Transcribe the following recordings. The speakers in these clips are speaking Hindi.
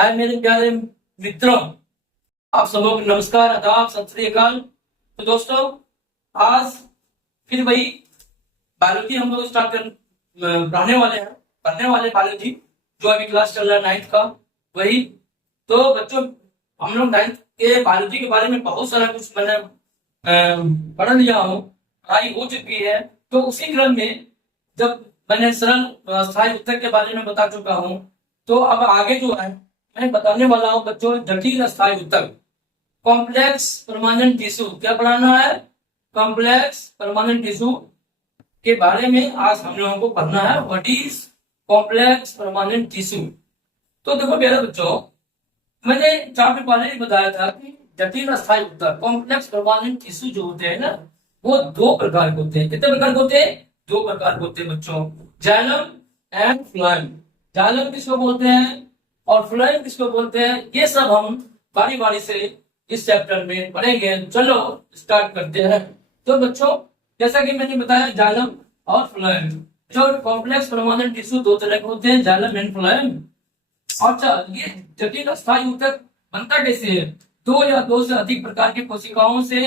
हाय मेरे प्यारे मित्रों, आप सबों को नमस्कार, आदाब, सत श्री अकाल। तो दोस्तों, आज फिर वही बायोलॉजी हम लोग स्टार्ट कर पढ़ने वाले बायोलॉजी जो अभी क्लास चल रहा है 9th का। वही तो बच्चों, हम लोग 9th के बायोलॉजी के बारे में बहुत सारा कुछ मैंने पढ़ लिया हूँ, पढ़ाई हो चुकी है। तो उसी क्रम में जब मैंने सरल स्थायी उत्तर के बारे में बता चुका हूँ, तो अब आगे जो है मैं बताने वाला हूँ बच्चों जटिल स्थायी उत्तर, कॉम्प्लेक्स परमानेंट टिश्यू। क्या पढ़ाना है? कॉम्प्लेक्स परमानेंट टिश्यू के बारे में आज हम लोगों को पढ़ना है। What is complex permanent tissue? तो देखो मेरे बच्चों, मैंने चार्ट पहले ही बताया था कि जटिल स्थायी उत्तर कॉम्प्लेक्स परमानेंट टिश्यू जो होते हैं ना, वो दो प्रकार के होते हैं। कितने प्रकार के होते हैं? दो प्रकार के होते हैं बच्चों, जाइलम एंड फ्लोएम। जाइलम किसको बोलते हैं और फ्लोएम किसको बोलते हैं, ये सब हम बारी बारी से इस चैप्टर में पढ़ेंगे। चलो स्टार्ट करते हैं। तो बच्चों, जैसा कि मैंने बताया, जाइलम और फ्लोएम, जो कॉम्प्लेक्स परमानेंट टिश्यू दो तरह के होते हैं, जाइलम एंड फ्लोएम। अच्छा, ये जटिल स्थायी ऊतक बनता कैसे है? दो या दो से अधिक प्रकार की कोशिकाओं से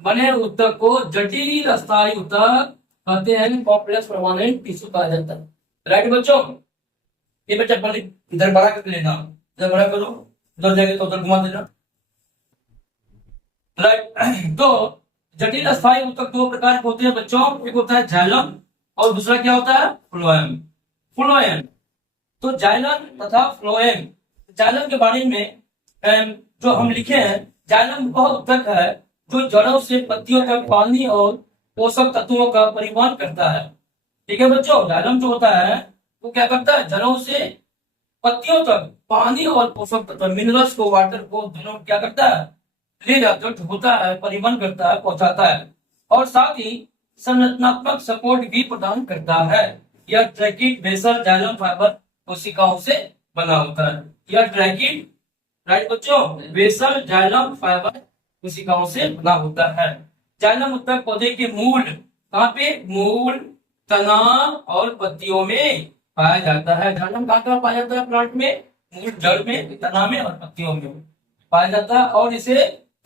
बने ऊतक को जटिल स्थायी ऊतक कहते हैं, कॉम्प्लेक्स परमानेंट टिश्यू कहा जाता है। राइट बच्चों, ये बच्चा पहले इधर बड़ा कर लेना, इधर बड़ा करो, उधर जाके तो उधर घुमा देना। राइट, तो जटिल स्थायी ऊतक दो प्रकार के होते हैं बच्चों, एक होता है जाइलम और दूसरा क्या होता है? फ्लोएम। फ्लोएम, तो जाइलम तथा फ्लोएम। जाइलम के बारे में जो हम लिखे हैं, जाइलम वह ऊतक है जो जड़ों से पत्तियों तक पानी और पोषक तत्वों का परिवहन करता है। ठीक है बच्चों, जाइलम जो होता है वो क्या करता है? जड़ों से पत्तियों तक पानी और पोषक तत्व, मिनरल्स को, वाटर को, दोनों क्या करता है? ले जाता होता है, परिवहन करता है, पहुंचाता है, और साथ ही संरचनात्मक सपोर्ट भी प्रदान करता है। यह ट्रैकिड बेसल जाइलम फाइबर कोशिकाओं से बना होता है। यह ट्रैकिड, राइट बच्चों, बेसल जाइलम फाइबर कोशिकाओं से बना होता है। जाइलम ऊतक पौधे के मूल, कहाँ पे? मूल, तना और पत्तियों में पाया जाता है। जाइलम कहाँ पाया जाता है? प्लांट में, मूल, जड़ में, तना में और पत्तियों में पाया जाता है। और इसे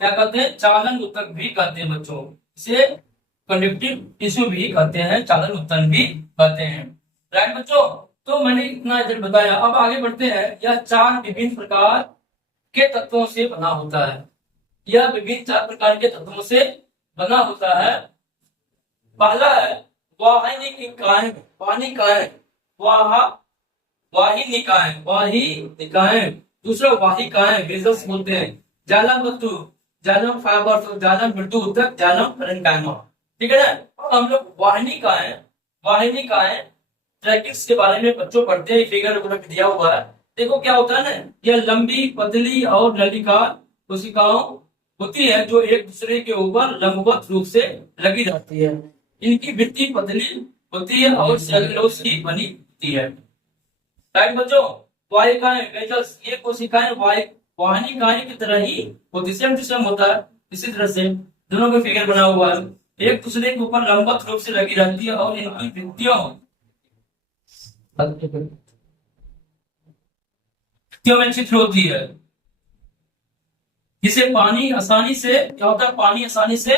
क्या कहते हैं? चालन ऊतक भी कहते हैं बच्चों। इसे कंडक्टिव टिश्यू भी कहते हैं, चालन ऊतक भी कहते हैं। राइट बच्चों, तो मैंने इतना इधर बताया। अब आगे बढ़ते हैं। यह चार विभिन्न प्रकार के तत्वों से बना होता है। यह विभिन्न चार प्रकार के तत्वों से बना होता है। पहला है वाहिनिकाएं, वाहिनिकाएं, वाहिनिकाएं। दूसरा वाहिकाएं, वेसल्स बोलते हैं। जाइलम तंतु, जाइलम फाइबर, जाइलम मृदु ऊतक, जाइलम पैरेन्काइमा। ठीक है ना? और हम लोग वाहिनिकाएं ट्रैकिड्स के बारे में बच्चों पढ़ते हैं। फिगर वगैरह दिया हुआ है, देखो क्या होता है ना, यह लंबी, पतली और नलिकाकार कोशिकाओं होती है जो एक दूसरे के ऊपर लंबवत रूप से लगी रहती है। इनकी भित्ति पतली होती है और सेलुलोज की बनी होती है। राइट बच्चों, वाहिकाएं, वेसल्स, ये कोशिकाएं वाहिनिकाएं की तरह ही होती, सेम टू सेम होता है। इसी तरह से दोनों का फिगर बना हुआ है, एक दूसरे के ऊपर लंबवत रूप से लगी रहती है और इनकी भित्तियों में छिद्र होती है, जिसे पानी आसानी से क्या होता है? पानी आसानी से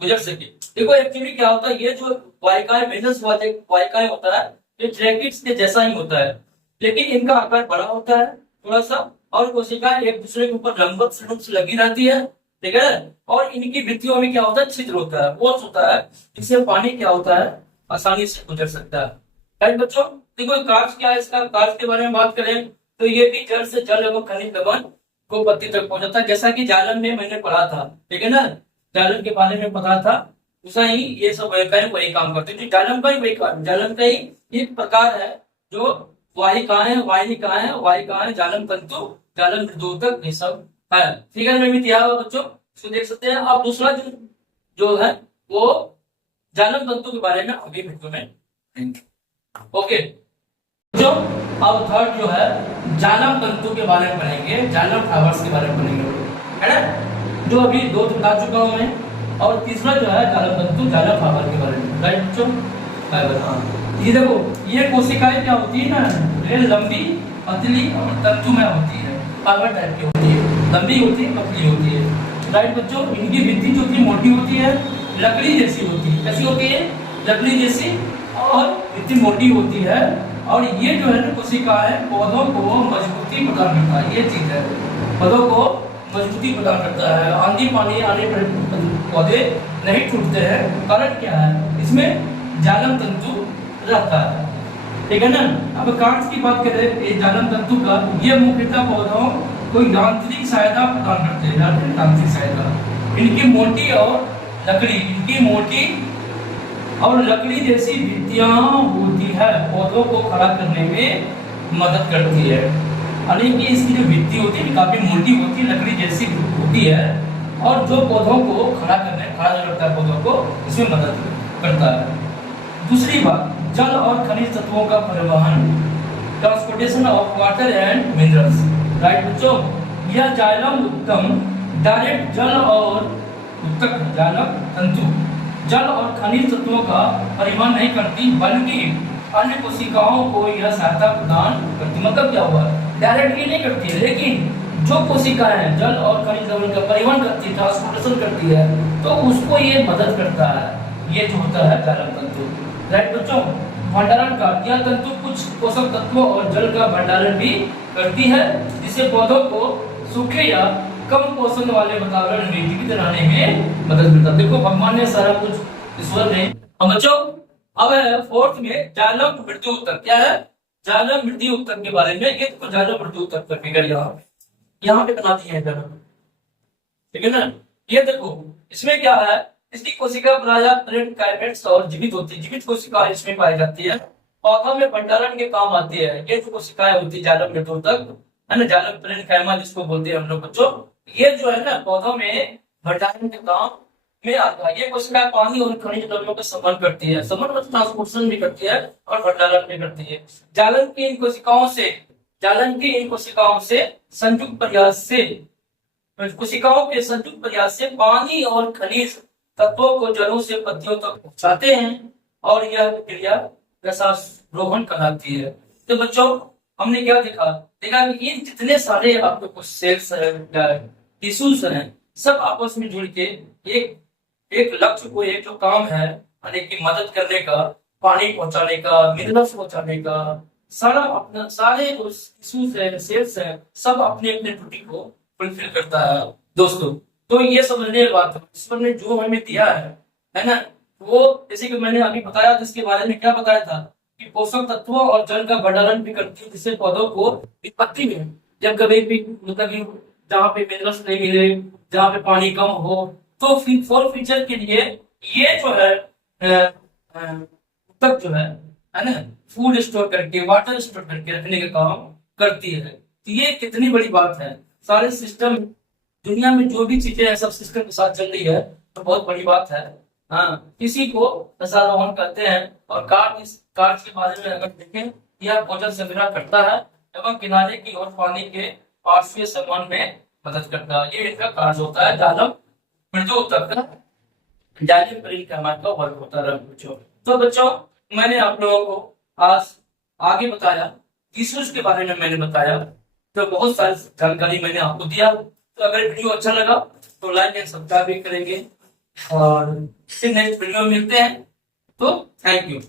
गुजर सके। देखो एक्चुअली क्या होता है, ये जो वाहिकाएं, वेसल्स वाहिकाएं होता है, ये ट्रैकिड्स के जैसा ही होता है, लेकिन इनका आकार बड़ा होता है थोड़ा सा, और कोशिकाएं एक दूसरे के ऊपर लंबवत रूप से लगी रहती है। ठीक है, और इनकी भित्तियों में क्या होता है? छिद्र होता है, पोर्स होता है, जिससे पानी क्या होता है? आसानी से गुजर सकता है। राइट बच्चों, देखो कार्य क्या है इसका। कार्य के बारे में बात करें तो ये भी जड़ से जल एवं खनिज लवण को पत्ती तक पहुंचाता है, जैसा कि जाइलम में मैंने पढ़ा था। ठीक है ना, जाइलम के बारे में पढ़ा था, उसा ही ये सब वही काम करते हैं। जाइलम का ही वही काम, जाइलम का ही एक प्रकार है जो वाहिकाएं, जाइलम तंतु, जाइलम मृदुतक, ये सब है। फिगर में भी दिया हुआ बच्चों, इसको देख सकते हैं। अब दूसरा जो है वो जाइलम तंतु के बारे में आगे वीडियो में। ओके, जो अब थर्ड जो है जाइलम तंतु के बारे में पढ़ेंगे, जाइलम फाइबर्स के बारे में पढ़ेंगे, है ना, जो अभी दो बता चुका हूं मैं। और तीसरा जो है जाइलम तंतु, जाइलम फाइबर के बारे में। राइट बच्चों, फाइबर, हाँ, ये देखो, ये कोशिकाएं क्या होती है ना, ये लंबी, पतली और तंतुमय होती है। फाइबर टाइप की होती है, लंबी होती है, पतली होती है। राइट बच्चों, इनकी भित्ति जो होती है मोटी होती है, लकड़ी जैसी होती है। कैसी होती है? लकड़ी जैसी, और भित्ति मोटी होती है। और ये जो है ना कोशिका है, पौधों को मजबूती प्रदान करता है। ये चीज है, पौधों को मजबूती प्रदान करता है। आंधी पानी आने पर पौधे नहीं टूटते हैं। कारण क्या है? इसमें जालम तंतु रहता है, ठीक है ना। अब कांच की बात करें, ये जालम तंतु का, ये मुख्यतः पौधों को यांत्रिक सहायता प्रदान करते हैं। यांत्रिक सहायता, इनकी मोटी और लकड़ी, इनकी मोटी और लकड़ी जैसी भित्तियां होती है, पौधों को खड़ा करने में मदद करती है। यानी कि इसकी जो भित्ति होती है काफी मोटी होती है, लकड़ी जैसी होती है, और जो पौधों को खड़ा करता है, पौधों को इसमें मदद करता है। दूसरी बात, जल और खनिज तत्वों का परिवहन, transportation of water and minerals. Right बच्चों, यह जाइलम उत्तम डायरेक्ट जल और उत्तक जाइलम तंतु जल और खनिज तत्वों का परिवहन नहीं करती, बल्कि अन्य कोशिकाओं को यह सहायता प्रदान करती। मतलब क्या हुआ? डायरेक्टली नहीं करती है, लेकिन जो कोशिकाएं जल और खनिज तत्वों का परिवहन करती है, ट्रांसपोर्टेशन करती है, तो उसको ये मदद करता है। ये जो होता है जाइलम तंतु। राइट बच्चों, भंडारण का, यह तंतु कुछ पोषक तत्वों और जल का भंडारण भी करती है, जिससे पौधों को सूखे या कम पोषण वाले वातावरण में जीवित रहने में मदद मिलता है। देखो भगवान ने सारा कुछ ईश्वर ने। अब बच्चों, अब है फोर्थ में जाइलम मृत्यु उत्तक। क्या है? जाइलम मृत्यु उत्तक के बारे में। ये तो जाइलम मृत्यु उत्तक का फिगर यहाँ पे बना दिए हैं, ठीक है ना। ये देखो, इसमें क्या है, इसकी कोशिका प्रायः पैरेन्काइमेट्स और जीवित होती है। जीवित कोशिका इसमें पाई जाती है, पौधों में भंडारण के काम आती है। ये जो कोशिकाएं होती है जाइलम मृत्यु उत्तक, है ना, जाइलम पैरेन्काइमा जिसको बोलते हैं हम लोग बच्चों, ये जो है ना पौधों में भंडारण के काम में आता है। ये कोशिका पानी और खनिज द्रव्यों का संबंध करती है, संबंध मतलब ट्रांसपोर्टेशन भी करती है और भंडारण भी करती है। जाइलम की इन कोशिकाओं से संयुक्त प्रयास से, कोशिकाओं के संयुक्त प्रयास से पानी और खनिज तत्वों को जड़ों से पत्तियों तक पहुंचाते हैं, और यह प्रक्रिया रसारोहण कहलाती है। तो बच्चों, हमने क्या देखा कि इन जितने सारे आपके कुछ सेल्स हैं, टिश्यूज हैं, सब आपस में जुड़ के एक लक्ष्य को, एक जो काम है यानी कि मदद करने का, पानी पहुंचाने का, मिनरल्स पहुंचाने का, सारे टिश्यूज है, सेल्स है, सब अपने अपने ड्यूटी को फुलफिल करता है दोस्तों। तो ये समझने की बात है, ईश्वर ने जो हमें दिया है ना, वो जैसे कि मैंने अभी बताया, जिसके बारे में क्या बताया था कि पोषक तत्वों और जल का भंडारण भी करती है, जिससे पौधों को विपत्ति में जब कभी भी मतलब जहाँ पे मिनरल्स नहीं मिले, जहाँ पे पानी कम हो, तो फॉर फ्यूचर के लिए ये जो है तक जो है ना, फूड स्टोर करके, वाटर स्टोर करके रखने का काम करती है। तो ये कितनी बड़ी बात है। सारे सिस्टम दुनिया में जो भी चीजें हैं, सब सिस्टम के साथ चल रही है, तो बहुत बड़ी बात है। हाँ, इसी को रसारोहण कहते हैं। और कार्य के बारे में अगर देखें, यह भोजन संग्रह करता है एवं किनारे की ओर पानी के पार्श्वीय संबंध में मदद करता है। ये इनका कार्य होता है। जाइलम मृत्यु उत्तक का जाइलम पैरेन्काइमा का वर्ग होता है बच्चों। तो बच्चों, मैंने आप लोगों को आज आगे बताया, टिश्यूज के बारे में मैंने बताया, तो बहुत सारी जानकारी मैंने आपको दिया। तो अगर वीडियो अच्छा लगा तो लाइक एंड सब्सक्राइब भी करेंगे, और नेक्स्ट वीडियो में मिलते हैं। तो थैंक यू।